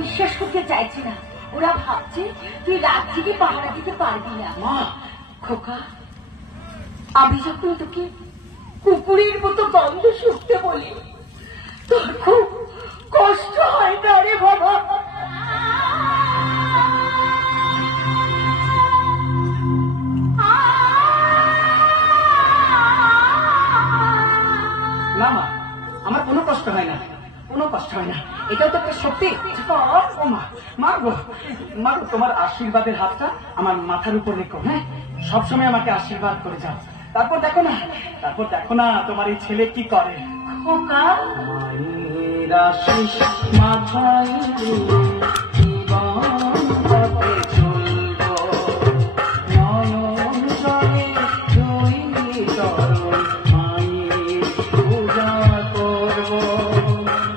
বিশ্বাস করতে চাইছে না। ওরা ভাবছে তুই রাত থেকে পাহারা দিতে পারবি না। মা খোকা, আমি যখন তোকে কুকুরের মতো গন্ধ শুকতে বলি তোর খুব কষ্ট হয় না রে বাবা? না মা, আমার কোনো কষ্ট হয় না, কোনো কষ্ট হয় না। এটাও তো একটা সত্যি। ও মা, মা গো, মা গো, তোমার আশীর্বাদের হাতটা আমার মাথার উপর রেখো। হ্যাঁ, সবসময় আমাকে আশীর্বাদ করে যাও। তারপর দেখো না তোমার এই ছেলে কি করে। খোকা, মায়ের আশীষ মাথায় জীবন পথে চলবো, নয়ন জলে দুই চরণ মায়ের পূজা করবো,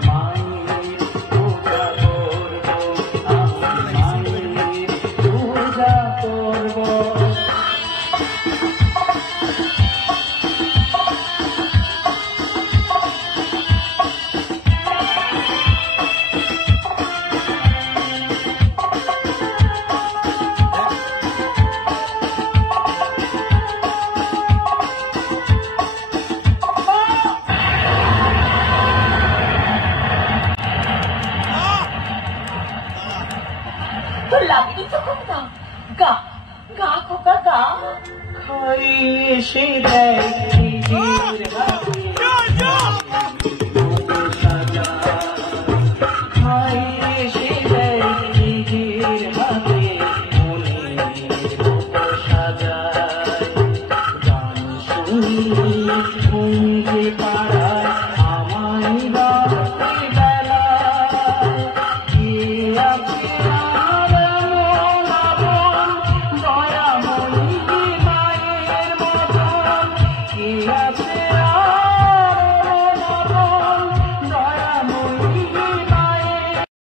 মায়ের পূজা করবো, আমি মায়ের পূজা করবো। তোর লাগেনি তো খোকা? গা গা খোকা, গা। খালি এসে দেখি সাজা, খাই এসে দেখি হাতে সাজা, গান শুনি ঘুমতে পাড়ায় আমায় রাতে বেলা, কে আছে আর এমন আপন দয়াময়ী মায়ের মতন, কে